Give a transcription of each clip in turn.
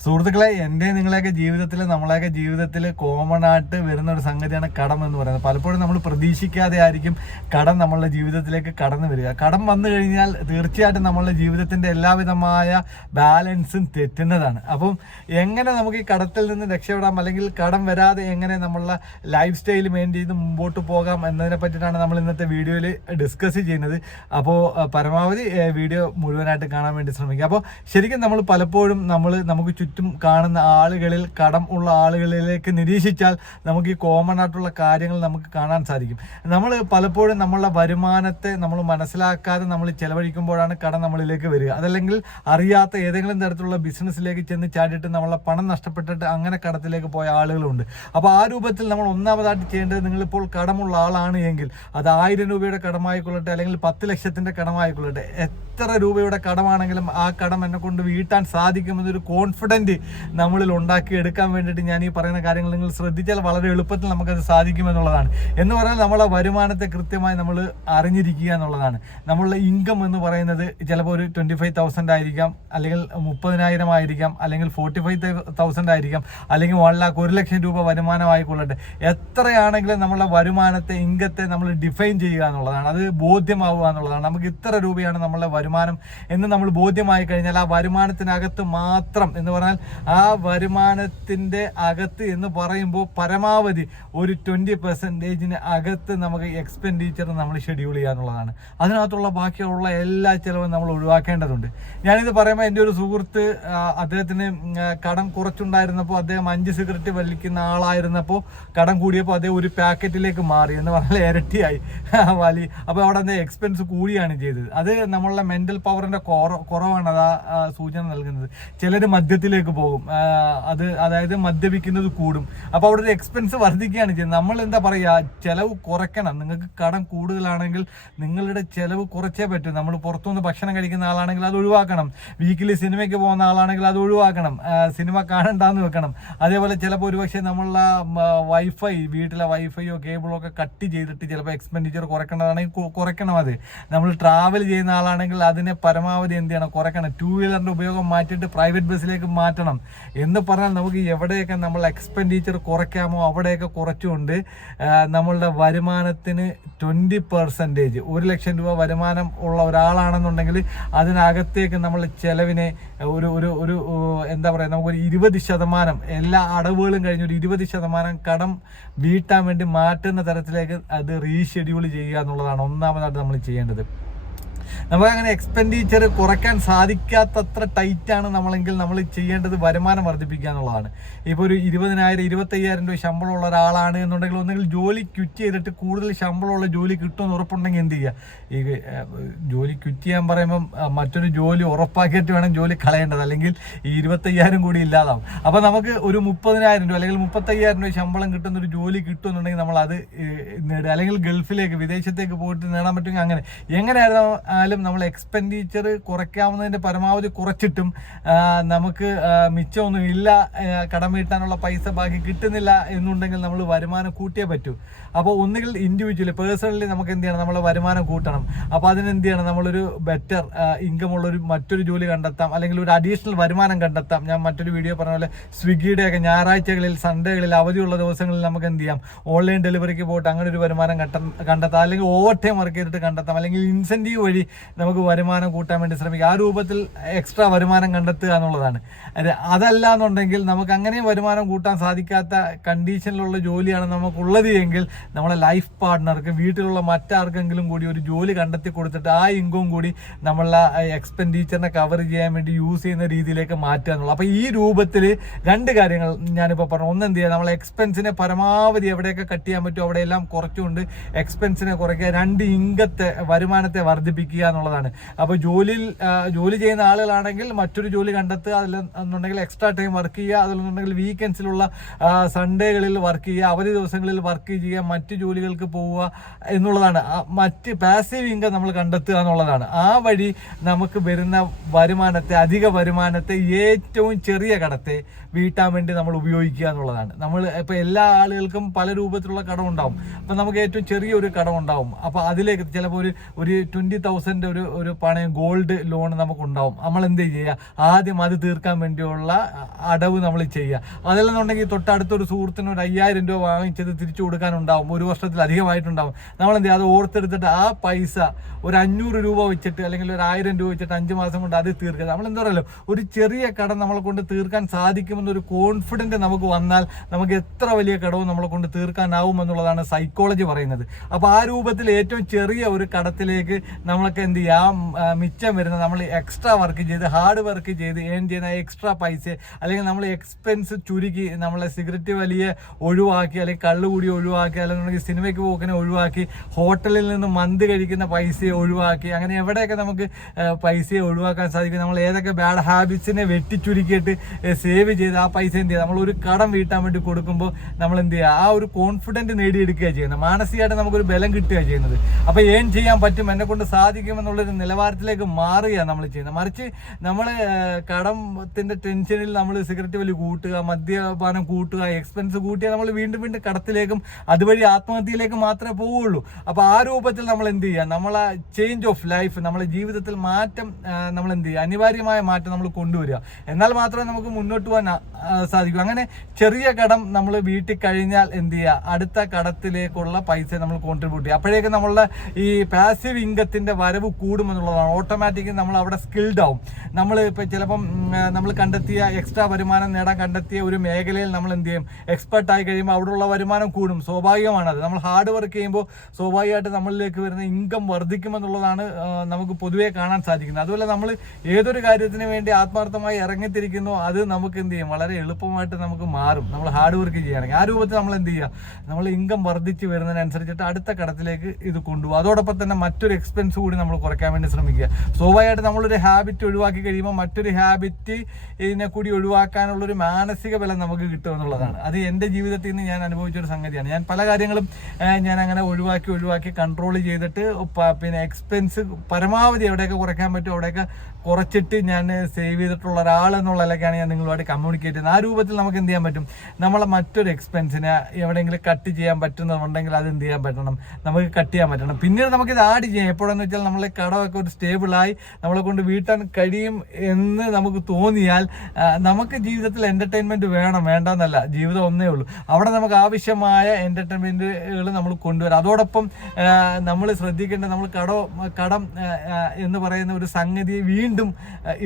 സുഹൃത്തുക്കളെ, എൻ്റെ നിങ്ങളെയൊക്കെ ജീവിതത്തിൽ നമ്മളെയൊക്കെ ജീവിതത്തിൽ കോമൺ ആയിട്ട് വരുന്ന ഒരു സംഗതിയാണ് കടം എന്ന് പറയുന്നത്. പലപ്പോഴും നമ്മൾ പ്രതീക്ഷിക്കാതെ ആയിരിക്കും കടം നമ്മളുടെ ജീവിതത്തിലേക്ക് കടന്നു വരിക. കടം വന്നു കഴിഞ്ഞാൽ തീർച്ചയായിട്ടും നമ്മളുടെ ജീവിതത്തിൻ്റെ എല്ലാവിധമായ ബാലൻസും തെറ്റുന്നതാണ്. അപ്പം എങ്ങനെ നമുക്ക് ഈ കടത്തിൽ നിന്ന് രക്ഷപ്പെടാം, അല്ലെങ്കിൽ കടം വരാതെ എങ്ങനെ നമ്മളുടെ ലൈഫ് സ്റ്റൈൽ മെയിൻ ചെയ്ത് മുമ്പോട്ട് പോകാം എന്നതിനെ പറ്റിയിട്ടാണ് നമ്മൾ ഇന്നത്തെ വീഡിയോയിൽ ഡിസ്കസ് ചെയ്യുന്നത്. അപ്പോൾ പരമാവധി വീഡിയോ മുഴുവനായിട്ട് കാണാൻ വേണ്ടി ശ്രമിക്കുക. അപ്പോൾ ശരിക്കും നമ്മൾ പലപ്പോഴും നമുക്ക് ചുറ്റും കാണുന്ന ആളുകളിൽ കടം ഉള്ള ആളുകളിലേക്ക് നിരീക്ഷിച്ചാൽ നമുക്ക് ഈ കോമൺ ആയിട്ടുള്ള കാര്യങ്ങൾ നമുക്ക് കാണാൻ സാധിക്കും. നമ്മൾ പലപ്പോഴും നമ്മളുടെ വരുമാനത്തെ നമ്മൾ മനസ്സിലാക്കാതെ നമ്മൾ ചെലവഴിക്കുമ്പോഴാണ് കടം നമ്മളിലേക്ക് വരിക. അതല്ലെങ്കിൽ അറിയാത്ത ഏതെങ്കിലും തരത്തിലുള്ള ബിസിനസ്സിലേക്ക് ചെന്ന് ചാടിയിട്ട് നമ്മളെ പണം നഷ്ടപ്പെട്ടിട്ട് അങ്ങനെ കടത്തിലേക്ക് പോയ ആളുകളുണ്ട്. അപ്പോൾ ആ രൂപത്തിൽ നമ്മൾ ഒന്നാമതായിട്ട് ചെയ്യേണ്ടത്, നിങ്ങളിപ്പോൾ കടമുള്ള ആളാണ് എങ്കിൽ അത് 1000 രൂപയുടെ കടമായിക്കൊള്ളട്ടെ, അല്ലെങ്കിൽ 10 ലക്ഷത്തിൻ്റെ കടമായിക്കൊള്ളട്ടെ, എത്ര രൂപയുടെ കടമാണെങ്കിലും ആ കടം എന്നെ കൊണ്ട് വീട്ടാൻ സാധിക്കുമെന്നൊരു കോൺഫിഡൻറ്റ് നമ്മളിൽ ഉണ്ടാക്കി എടുക്കാൻ വേണ്ടിയിട്ട് ഞാൻ ഈ പറയുന്ന കാര്യങ്ങൾ നിങ്ങൾ ശ്രദ്ധിച്ചാൽ വളരെ എളുപ്പത്തിൽ നമുക്കത് സാധിക്കുമെന്നുള്ളതാണ്. എന്ന് പറഞ്ഞാൽ നമ്മളെ വരുമാനത്തെ കൃത്യമായി നമ്മൾ അറിഞ്ഞിരിക്കുക എന്നുള്ളതാണ്. നമ്മളുടെ ഇൻകം എന്ന് പറയുന്നത് ചിലപ്പോൾ ഒരു 25,000 ആയിരിക്കാം, അല്ലെങ്കിൽ 30,000 ആയിരിക്കാം, അല്ലെങ്കിൽ 45,000 ആയിരിക്കാം, അല്ലെങ്കിൽ 1,00,000 രൂപ വരുമാനമായിക്കൊള്ളട്ടെ. എത്രയാണെങ്കിലും നമ്മളുടെ വരുമാനത്തെ, ഇൻകത്തെ നമ്മൾ ഡിഫൈൻ ചെയ്യുക എന്നുള്ളതാണ്. അത് ബോധ്യമാവുക എന്നുള്ളതാണ്. നമുക്ക് ഇത്ര രൂപയാണ് നമ്മളുടെ വരുമാനം എന്ന് നമ്മൾ ബോധ്യമായി കഴിഞ്ഞാൽ ആ വരുമാനത്തിനകത്ത് മാത്രം എന്ന് പറഞ്ഞാൽ ആ വരുമാനത്തിൻ്റെ അകത്ത് എന്ന് പറയുമ്പോൾ പരമാവധി ഒരു 20% അകത്ത് നമുക്ക് എക്സ്പെൻഡിച്ചർ നമ്മൾ ഷെഡ്യൂൾ ചെയ്യുക എന്നുള്ളതാണ്. അതിനകത്തുള്ള ബാക്കിയുള്ള എല്ലാ ചിലവും നമ്മൾ ഒഴിവാക്കേണ്ടതുണ്ട്. ഞാനിത് പറയുമ്പോൾ എൻ്റെ ഒരു സുഹൃത്ത്, അദ്ദേഹത്തിന് കടം കുറച്ചുണ്ടായിരുന്നപ്പോൾ, അദ്ദേഹം 5 സിഗരറ്റ് വലിക്കുന്ന ആളായിരുന്നപ്പോൾ കടം കൂടിയപ്പോൾ അദ്ദേഹം ഒരു പാക്കറ്റിലേക്ക് മാറി എന്ന് പറഞ്ഞാൽ ഇരട്ടിയായി വലി. അപ്പോൾ അവിടെ എന്താ എക്സ്പെൻസ് കൂടിയാണ് ചെയ്തത്. അത് നമ്മളുടെ മെൻ്റൽ പവറിൻ്റെ കുറവാണ് അത് ആ സൂചന നൽകുന്നത്. ചിലർ മദ്യത്തിലേക്ക് പോകും, അതായത് മദ്യപിക്കുന്നത് കൂടും. അപ്പോൾ അവിടെ ഒരു എക്സ്പെൻസ് വർദ്ധിക്കുകയാണ് ചെയ്യുന്നത്. നമ്മൾ എന്താ പറയുക, ചിലവ് കുറയ്ക്കണം. നിങ്ങൾക്ക് കടം കൂടുതലാണെങ്കിൽ നിങ്ങളുടെ ചിലവ് കുറച്ചേ പറ്റൂ. നമ്മൾ പുറത്തുനിന്ന് ഭക്ഷണം കഴിക്കുന്ന ആളാണെങ്കിൽ അത് ഒഴിവാക്കണം. വീക്കിലി സിനിമയ്ക്ക് പോകുന്ന ആളാണെങ്കിൽ അത് ഒഴിവാക്കണം. സിനിമ കാണണ്ടാന്ന് വെക്കണം. അതേപോലെ ചിലപ്പോൾ ഒരുപക്ഷെ നമ്മളുടെ വൈഫൈ, വീട്ടിലെ വൈഫൈയോ കേബിളോ ഒക്കെ കട്ട് ചെയ്തിട്ട് ചിലപ്പോൾ എക്സ്പെൻഡിച്ചർ കുറയ്ക്കേണ്ടതാണെങ്കിൽ കുറയ്ക്കണം. അത് നമ്മൾ ട്രാവൽ ചെയ്യുന്ന ആളാണെങ്കിൽ അതിനെ പരമാവധി എന്ത് ചെയ്യണം, കുറയ്ക്കണം. 2 വീലറിൻ്റെ ഉപയോഗം മാറ്റിയിട്ട് പ്രൈവറ്റ് ബസ്സിലേക്ക് മാറ്റണം. എന്ന് പറഞ്ഞാൽ നമുക്ക് എവിടെയൊക്കെ നമ്മൾ എക്സ്പെൻഡിച്ചർ കുറയ്ക്കാമോ അവിടെയൊക്കെ കുറച്ചുകൊണ്ട് നമ്മളുടെ വരുമാനത്തിന് 20%, 1 ലക്ഷം രൂപ വരുമാനം ഉള്ള ഒരാളാണെന്നുണ്ടെങ്കിൽ അതിനകത്തേക്ക് നമ്മൾ ചെലവിനെ ഒരു എന്താ പറയുക, നമുക്കൊരു 20%, എല്ലാ അടവുകളും കഴിഞ്ഞ് ഒരു 20% കടം വീട്ടാൻ വേണ്ടി മാറ്റുന്ന തരത്തിലേക്ക് അത് റീഷെഡ്യൂൾ ചെയ്യുക എന്നുള്ളതാണ് ഒന്നാമതായിട്ട് നമ്മൾ ചെയ്യേണ്ടത്. നമുക്കങ്ങനെ എക്സ്പെൻഡിച്ചർ കുറയ്ക്കാൻ സാധിക്കാത്തത്ര ടൈറ്റാണ് നമ്മളെങ്കിൽ നമ്മൾ ചെയ്യേണ്ടത് വരുമാനം വർദ്ധിപ്പിക്കുക എന്നുള്ളതാണ്. ഇപ്പോൾ ഒരു 20,000 25,000 രൂപ ശമ്പളമുള്ള ഒരാളാണ് എന്നുണ്ടെങ്കിൽ ഒന്നെങ്കിൽ ജോലി ക്വിറ്റ് ചെയ്തിട്ട് കൂടുതൽ ശമ്പളമുള്ള ജോലി കിട്ടുമെന്ന് ഉറപ്പുണ്ടെങ്കിൽ എന്ത് ചെയ്യുക, ഈ ജോലി ക്വിറ്റ് ചെയ്യാൻ പറയുമ്പം മറ്റൊരു ജോലി ഉറപ്പാക്കിയിട്ട് വേണം ജോലി കളയേണ്ടത്, അല്ലെങ്കിൽ ഈ 25,000 കൂടി ഇല്ലാതാവും. അപ്പോൾ നമുക്ക് ഒരു 30,000 രൂപ അല്ലെങ്കിൽ 35,000 രൂപ ശമ്പളം കിട്ടുന്ന ഒരു ജോലി കിട്ടുമെന്നുണ്ടെങ്കിൽ നമ്മൾ അത് നേടുക. അല്ലെങ്കിൽ ഗൾഫിലേക്ക്, വിദേശത്തേക്ക് പോയിട്ട് നേടാൻ പറ്റുമെങ്കിൽ അങ്ങനെ. എങ്ങനെയായിരുന്നാലും നമ്മൾ എക്സ്പെൻഡിച്ചർ കുറയ്ക്കാവുന്നതിൻ്റെ പരമാവധി കുറച്ചിട്ടും നമുക്ക് മിച്ചമൊന്നും ഇല്ല, കടം വീട്ടാനുള്ള പൈസ ബാക്കി കിട്ടുന്നില്ല എന്നുണ്ടെങ്കിൽ നമ്മൾ വരുമാനം കൂട്ടിയേ പറ്റൂ. അപ്പോൾ ഒന്നുകിൽ ഇൻഡിവിജ്വലി പേഴ്സണലി നമുക്ക് എന്ത് ചെയ്യണം, നമ്മളെ വരുമാനം കൂട്ടണം. അപ്പോൾ അതിനെന്ത് ചെയ്യണം, നമ്മളൊരു ബെറ്റർ ഇൻകമുള്ളൊരു മറ്റൊരു ജോലി കണ്ടെത്താം, അല്ലെങ്കിൽ ഒരു അഡീഷണൽ വരുമാനം കണ്ടെത്താം. ഞാൻ മറ്റൊരു വീഡിയോ പറഞ്ഞ പോലെ സ്വിഗ്ഗിയുടെയൊക്കെ ഞായറാഴ്ചകളിൽ, സൺഡേകളിൽ, അവധിയുള്ള ദിവസങ്ങളിൽ നമുക്ക് എന്ത് ചെയ്യാം, ഓൺലൈൻ ഡെലിവറിക്ക് പോയിട്ട് അങ്ങനെ ഒരു വരുമാനം കണ്ടെത്താം. അല്ലെങ്കിൽ ഓവർ ടൈം വർക്ക് ചെയ്തിട്ട് കണ്ടെത്താം. അല്ലെങ്കിൽ ഇൻസെൻറ്റീവ് വഴി നമുക്ക് വരുമാനം കൂട്ടാൻ വേണ്ടി ശ്രമിക്കുക. ആ രൂപത്തിൽ എക്സ്ട്രാ വരുമാനം കണ്ടെത്തുക എന്നുള്ളതാണ്. അതല്ല എന്നുണ്ടെങ്കിൽ നമുക്ക് അങ്ങനെ വരുമാനം കൂട്ടാൻ സാധിക്കാത്ത കണ്ടീഷനിലുള്ള ജോലിയാണ് നമുക്കുള്ളത് എങ്കിൽ നമ്മളെ ലൈഫ് പാർട്ട്ണർക്ക്, വീട്ടിലുള്ള മറ്റാർക്കെങ്കിലും കൂടി ഒരു ജോലി കണ്ടെത്തി കൊടുത്തിട്ട് ആ ഇൻകം കൂടി നമ്മളെ എക്സ്പെൻഡിച്ചറിനെ കവർ ചെയ്യാൻ വേണ്ടി യൂസ് ചെയ്യുന്ന രീതിയിലേക്ക് മാറ്റുക എന്നുള്ളത്. അപ്പോൾ ഈ രൂപത്തിൽ 2 കാര്യങ്ങൾ ഞാനിപ്പോൾ പറഞ്ഞു. ഒന്നെന്ത് ചെയ്യുക, നമ്മളെ എക്സ്പെൻസിനെ പരമാവധി എവിടെയൊക്കെ കട്ട് ചെയ്യാൻ പറ്റുമോ അവിടെയെല്ലാം കുറച്ചുകൊണ്ട് എക്സ്പെൻസിനെ കുറയ്ക്കുക. 2 ഇൻകത്തെ, വരുമാനത്തെ വർദ്ധിപ്പിക്കുക എന്നുള്ളതാണ്. അപ്പോൾ ജോലി ചെയ്യുന്ന ആളുകളാണെങ്കിൽ മറ്റൊരു ജോലി കണ്ടെത്തുക, അതിലെന്നുണ്ടെങ്കിൽ എക്സ്ട്രാ ടൈം വർക്ക് ചെയ്യുക, അതിലെന്നുണ്ടെങ്കിൽ വീക്കെൻഡ്സിലുള്ള സൺഡേകളിൽ വർക്ക് ചെയ്യുക, അവധി ദിവസങ്ങളിൽ വർക്ക് ചെയ്യുക, മറ്റ് ജോലികൾക്ക് പോവുക എന്നുള്ളതാണ്. മറ്റ് പാസീവ് ഇൻകം നമ്മൾ കണ്ടെത്തുക എന്നുള്ളതാണ്. ആ വഴി നമുക്ക് വരുന്ന വരുമാനത്തെ, അധിക വരുമാനത്തെ, ഏറ്റവും ചെറിയ കടത്തെ വീട്ടാൻ വേണ്ടി നമ്മൾ ഉപയോഗിക്കുക എന്നുള്ളതാണ്. നമ്മൾ ഇപ്പോൾ എല്ലാ ആളുകൾക്കും പല രൂപത്തിലുള്ള കടം ഉണ്ടാവും. അപ്പം നമുക്ക് ഏറ്റവും ചെറിയൊരു കടം ഉണ്ടാവും. അപ്പോൾ അതിലേക്ക് ചിലപ്പോൾ ഒരു 20,000 50,000 ഒരു പണയം ഗോൾഡ് ലോൺ നമുക്കുണ്ടാവും. നമ്മൾ എന്ത് ചെയ്യുക, ആദ്യം അത് തീർക്കാൻ വേണ്ടിയുള്ള അടവ് നമ്മൾ ചെയ്യുക. അതല്ലെന്നുണ്ടെങ്കിൽ തൊട്ടടുത്തൊരു സുഹൃത്തിന് ഒരു 5,000 രൂപ വാങ്ങിച്ചത് തിരിച്ചു കൊടുക്കാനുണ്ടാവും, 1 വർഷത്തിലധികമായിട്ടുണ്ടാവും. നമ്മളെന്ത് ചെയ്യുക, അത് ഓർത്തെടുത്തിട്ട് ആ പൈസ ഒരു 500 രൂപ വെച്ചിട്ട് അല്ലെങ്കിൽ ഒരു 1000 രൂപ വെച്ചിട്ട് 5 മാസം കൊണ്ട് അത് തീർക്കുക. നമ്മൾ എന്താ പറയുക, ഒരു ചെറിയ കടം നമ്മളെ കൊണ്ട് തീർക്കാൻ സാധിക്കുമെന്നൊരു കോൺഫിഡൻറ്റ് നമുക്ക് വന്നാൽ നമുക്ക് എത്ര വലിയ കടവും നമ്മളെ കൊണ്ട് തീർക്കാനാവും എന്നുള്ളതാണ് സൈക്കോളജി പറയുന്നത്. അപ്പോൾ ആ രൂപത്തിൽ ഏറ്റവും ചെറിയ ഒരു കടത്തിലേക്ക് നമ്മളൊക്കെ എന്ത് ചെയ്യാം, മിച്ചം വരുന്ന നമ്മൾ എക്സ്ട്രാ വർക്ക് ചെയ്ത് ഹാർഡ് വർക്ക് ചെയ്ത് ഏൺ ചെയ്യുന്ന എക്സ്ട്രാ പൈസ, അല്ലെങ്കിൽ നമ്മൾ എക്സ്പെൻസ് ചുരുക്കി നമ്മളെ സിഗരറ്റ് വലിയ ഒഴിവാക്കി, അല്ലെങ്കിൽ കള്ളുകൂടി ഒഴിവാക്കി, അല്ലെങ്കിൽ സിനിമയ്ക്ക് പോക്കിനെ ഒഴിവാക്കി, ഹോട്ടലിൽ നിന്ന് മന്തി കഴിക്കുന്ന പൈസയെ ഒഴിവാക്കി, അങ്ങനെ എവിടെയൊക്കെ നമുക്ക് പൈസയെ ഒഴിവാക്കാൻ സാധിക്കും, നമ്മൾ ഏതൊക്കെ ബാഡ് ഹാബിറ്റ്സിനെ വെട്ടിച്ചുരുക്കിയിട്ട് സേവ് ചെയ്ത് ആ പൈസ എന്ത് ചെയ്യുക, നമ്മളൊരു കടം വീട്ടാൻ വേണ്ടി കൊടുക്കുമ്പോൾ നമ്മൾ എന്ത് ചെയ്യുക, ആ ഒരു കോൺഫിഡൻറ്റ് നേടിയെടുക്കുകയാണ് ചെയ്യുന്നത്. മാനസികമായിട്ട് നമുക്കൊരു ബലം കിട്ടുകയാണ് ചെയ്യുന്നത്. അപ്പോൾ ഏൺ ചെയ്യാൻ പറ്റും, എന്നെ കൊണ്ട് സാധിക്കുമെന്നുള്ളൊരു നിലവാരത്തിലേക്ക് മാറുകയാണ് നമ്മൾ ചെയ്യുന്നത്. മറിച്ച് നമ്മൾ കടത്തിൻ്റെ ടെൻഷനിൽ നമ്മൾ സിഗരറ്റ് വലി കൂട്ടുക, മദ്യപാനം കൂട്ടുക, എക്സ്പെൻസ് കൂട്ടിയാൽ നമ്മൾ വീണ്ടും വീണ്ടും കടത്തിലേക്കും അതുവഴി ആത്മഹത്യയിലേക്കും മാത്രമേ പോവുകയുള്ളൂ. അപ്പോൾ ആ രൂപത്തിൽ നമ്മൾ എന്ത് ചെയ്യുക, നമ്മൾ ആ ചേഞ്ച് ഓഫ് ലൈഫ്, നമ്മളെ ജീവിതത്തിൽ മാറ്റം നമ്മൾ എന്ത് ചെയ്യുക, അനിവാര്യമായ മാറ്റം നമ്മൾ കൊണ്ടുവരിക. എന്നാൽ മാത്രമേ നമുക്ക് മുന്നോട്ട് പോകാൻ സാധിക്കൂ. അങ്ങനെ ചെറിയ കടം നമ്മൾ വീട്ടിൽ കഴിഞ്ഞാൽ എന്ത് ചെയ്യുക, അടുത്ത കടത്തിലേക്കുള്ള പൈസ നമ്മൾ കോൺട്രിബ്യൂട്ട് ചെയ്യുക. അപ്പോഴേക്കും നമ്മളുടെ ഈ പാസീവ് ഇൻകത്തിൻ്റെ വരവ് കൂടുമെന്നുള്ളതാണ്. ഓട്ടോമാറ്റിക്കലി നമ്മൾ അവിടെ സ്കിൽഡ് ആവും. നമ്മൾ ഇപ്പോൾ ചിലപ്പം നമ്മൾ കണ്ടെത്തിയ എക്സ്ട്രാ വരുമാനം നേടാൻ കണ്ടെത്തിയ ഒരു മേഖലയിൽ നമ്മൾ എന്ത് ചെയ്യും, എക്സ്പെർട്ടായി കഴിയുമ്പോൾ അവിടെയുള്ള വരുമാനം കൂടും. സ്വാഭാവികമാണത്. നമ്മൾ ഹാർഡ് വർക്ക് ചെയ്യുമ്പോൾ സ്വാഭാവികമായിട്ട് നമ്മളിലേക്ക് വരുന്ന ഇൻകം വർദ്ധിക്കുമെന്നുള്ളതാണ് നമുക്ക് പൊതുവേ കാണാൻ സാധിക്കുന്നത്. അതുപോലെ നമ്മൾ ഏതൊരു കാര്യത്തിന് വേണ്ടി ആത്മാർത്ഥമായി ഇറങ്ങിത്തിരിക്കുന്നു, അത് നമുക്ക് എന്ത് ചെയ്യും, വളരെ എളുപ്പമായിട്ട് നമുക്ക് മാറും നമ്മൾ ഹാർഡ് വർക്ക് ചെയ്യുകയാണെങ്കിൽ. ആ രൂപത്തിൽ നമ്മൾ എന്ത് ചെയ്യുക, നമ്മൾ ഇൻകം വർദ്ധിച്ച് വരുന്നതിനനുസരിച്ചിട്ട് അടുത്ത കടത്തിലേക്ക് ഇത് കൊണ്ടുപോകും. അതോടൊപ്പം തന്നെ മറ്റൊരു എക്സ്പെൻസ് കൂടി നമ്മൾ കുറയ്ക്കാൻ വേണ്ടി ശ്രമിക്കുക. സ്വാഭാവികമായിട്ട് നമ്മളൊരു ഹാബിറ്റ് ഒഴിവാക്കി കഴിയുമ്പോൾ മറ്റൊരു ഹാബിറ്റ് ഇതിനെ കൂടി ഒഴിവാക്കാനുള്ളൊരു മാനസിക ബലം നമുക്ക് കിട്ടും എന്നുള്ളതാണ്. അത് എൻ്റെ ജീവിതത്തിൽ നിന്ന് ഞാൻ അനുഭവിച്ചൊരു സംഗതിയാണ്. ഞാൻ പല കാര്യങ്ങളും ഞാൻ അങ്ങനെ ഒഴിവാക്കി കൺട്രോൾ ചെയ്തിട്ട് പിന്നെ എക്സ്പെൻസ് പരമാവധി എവിടെയൊക്കെ കുറയ്ക്കാൻ പറ്റും അവിടെയൊക്കെ കുറച്ചിട്ട് ഞാൻ സേവ് ചെയ്തിട്ടുള്ള ഒരാളെന്നുള്ള നിലയ്ക്കാണ് ഞാൻ നിങ്ങളുമായിട്ട് കമ്മ്യൂണിക്കേറ്റ് ചെയ്യുന്നത്. ആ രൂപത്തിൽ നമുക്ക് എന്ത് ചെയ്യാൻ പറ്റും, നമ്മളെ മറ്റൊരു എക്സ്പെൻസിനെ എവിടെയെങ്കിലും കട്ട് ചെയ്യാൻ പറ്റുന്നുണ്ടെങ്കിൽ അത് എന്ത് ചെയ്യാൻ പറ്റണം, നമുക്ക് കട്ട് ചെയ്യാൻ പറ്റണം. പിന്നീട് നമുക്കിത് ആഡ് ചെയ്യാം. എപ്പോഴെന്ന് വെച്ചാൽ നമ്മളെ കടമൊക്കെ ഒരു സ്റ്റേബിളായി നമ്മളെ കൊണ്ട് വീട്ടാൻ കഴിയും എന്ന് നമുക്ക് തോന്നിയാൽ നമുക്ക് ജീവിതത്തിൽ എൻ്റർടൈൻമെൻറ്റ് വേണ്ടെന്നല്ല, ജീവിതം ഒന്നേ ഉള്ളൂ. അവിടെ നമുക്ക് ആവശ്യമായ എൻ്റർടൈൻമെൻറ്റുകൾ നമ്മൾ കൊണ്ടുവരാം. അതോടൊപ്പം നമ്മൾ ശ്രദ്ധിക്കേണ്ടത്, നമ്മൾ കടം എന്ന് പറയുന്ന ഒരു സംഗതിയെ വീണ്ടും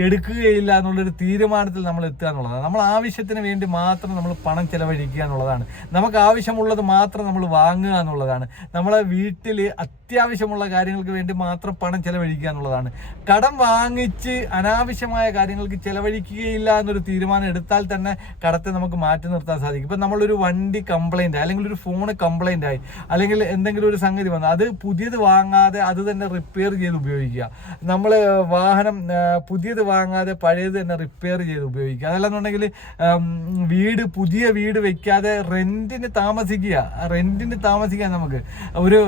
എടുക്കുകയില്ല എന്നുള്ളൊരു തീരുമാനത്തിൽ നമ്മൾ എത്തുക എന്നുള്ളതാണ്. നമ്മൾ ആവശ്യത്തിന് വേണ്ടി മാത്രം നമ്മൾ പണം ചെലവഴിക്കുക എന്നുള്ളതാണ്. നമുക്ക് ആവശ്യമുള്ളത് മാത്രം നമ്മൾ വാങ്ങുക എന്നുള്ളതാണ്. നമ്മളെ വീട്ടിൽ അത്യാവശ്യമുള്ള കാര്യങ്ങൾക്ക് വേണ്ടി മാത്രം പണം ചെലവഴിക്കുക എന്നുള്ളതാണ്. കടം വാങ്ങിച്ച് അനാവശ്യമായ കാര്യങ്ങൾക്ക് ചെലവഴിക്കുകയില്ല എന്നൊരു തീരുമാനം എടുത്താൽ തന്നെ കടത്തെ നമുക്ക് മാറ്റി നിർത്താൻ സാധിക്കും. ഇപ്പം നമ്മളൊരു വണ്ടി കംപ്ലൈൻ്റ് ആയി, അല്ലെങ്കിൽ ഒരു ഫോണ് കംപ്ലൈൻ്റ് ആയി, അല്ലെങ്കിൽ എന്തെങ്കിലും ഒരു സംഗതി വന്നു, അത് പുതിയത് വാങ്ങാതെ അത് തന്നെ റിപ്പയർ ചെയ്ത് ഉപയോഗിക്കുക. നമ്മൾ വാഹനം പുതിയത് വാങ്ങാതെ പഴയത് തന്നെ റിപ്പയർ ചെയ്ത് ഉപയോഗിക്കുക. അതല്ലെന്നുണ്ടെങ്കിൽ പുതിയ വീട് വെക്കാതെ റെന്റിന് താമസിക്കുക. നമുക്ക് ഒരു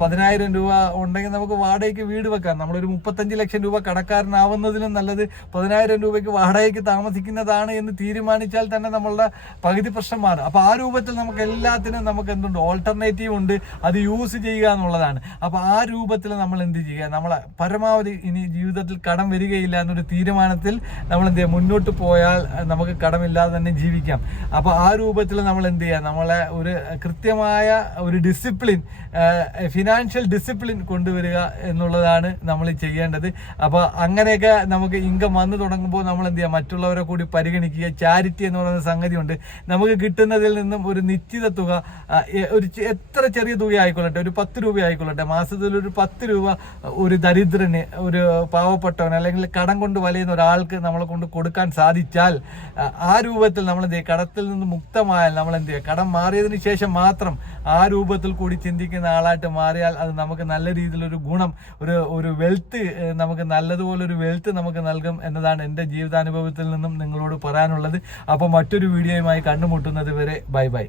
10,000 രൂപ ഉണ്ടെങ്കിൽ നമുക്ക് വാടകയ്ക്ക് വീട് വെക്കാം. നമ്മളൊരു 35 ലക്ഷം രൂപ കടക്കാരനാവുന്നതിനും നല്ലത് 10,000 രൂപയ്ക്ക് വാടകയ്ക്ക് താമസിക്കുന്നതാണ് എന്ന് തീരുമാനിച്ചാൽ തന്നെ നമ്മളുടെ പകുതി പ്രശ്നം മാറും. അപ്പോൾ ആ രൂപത്തിൽ നമുക്ക് എല്ലാത്തിനും നമുക്ക് എന്തുണ്ട്, ഓൾട്ടർനേറ്റീവ് ഉണ്ട്, അത് യൂസ് ചെയ്യുക എന്നുള്ളതാണ്. അപ്പോൾ ആ രൂപത്തിൽ നമ്മൾ എന്ത് ചെയ്യുക, നമ്മളെ പരമാവധി ഇനി ജീവിതത്തിൽ കടം വരികയില്ല എന്നൊരു തീരുമാനത്തിൽ നമ്മൾ എന്ത് ചെയ്യുക, മുന്നോട്ട് പോയാൽ നമുക്ക് കടമില്ലാതെ തന്നെ ജീവിക്കാം. അപ്പോൾ ആ രൂപത്തിൽ നമ്മൾ എന്ത് ചെയ്യുക, നമ്മളെ ഒരു കൃത്യമായ ഒരു ഡിസിപ്ലിൻ, ഫിനാൻഷ്യൽ ഡിസിപ്ലിൻ കൊണ്ടുവരിക എന്നുള്ളതാണ് നമ്മൾ ചെയ്യേണ്ടത്. അപ്പോൾ അങ്ങനെയൊക്കെ നമുക്ക് ഇൻകം വന്നു തുടങ്ങുമ്പോൾ നമ്മൾ എന്ത് ചെയ്യുക, മറ്റുള്ളവരെ കൂടി പരിഗണിക്കുക. ചാരിറ്റി എന്ന് പറയുന്ന സംഗതിയുണ്ട്. നമുക്ക് കിട്ടുന്നതിൽ നിന്നും ഒരു നിശ്ചിത തുക, ഒരു എത്ര ചെറിയ തുക ആയിക്കൊള്ളട്ടെ, ഒരു 10 രൂപ ആയിക്കൊള്ളട്ടെ, മാസത്തിൽ ഒരു 10 രൂപ ഒരു ദരിദ്രന്, ഒരു പാവപ്പെട്ടവന്, അല്ലെങ്കിൽ കടം കൊണ്ട് വലയുന്ന ഒരാൾക്ക് നമ്മളെ കൊണ്ട് കൊടുക്കാൻ സാധിച്ചാൽ, ആ രൂപത്തിൽ നമ്മൾ എന്ത് ചെയ്യുക, കടത്തിൽ നിന്ന് മുക്തമായാൽ നമ്മൾ എന്ത് ചെയ്യുക, കടം മാറിയതിന് ശേഷം മാത്രം ആ രൂപത്തിൽ കൂടി ചിന്തിക്കുന്ന ആളായിട്ട് മാറിയാൽ അത് നമുക്ക് നല്ല രീതിയിലൊരു ഗുണം, ഒരു വെൽത്ത്, നമുക്ക് നല്ലതുപോലൊരു വെൽത്ത് നമുക്ക് നൽകും എന്നതാണ് എൻ്റെ ജീവിതാനുഭവത്തിൽ നിന്നും നിങ്ങളോട് പറയാനുള്ളത്. അപ്പോൾ മറ്റൊരു വീഡിയോയുമായി കണ്ടുമുട്ടുന്നത് വരെ ബൈ.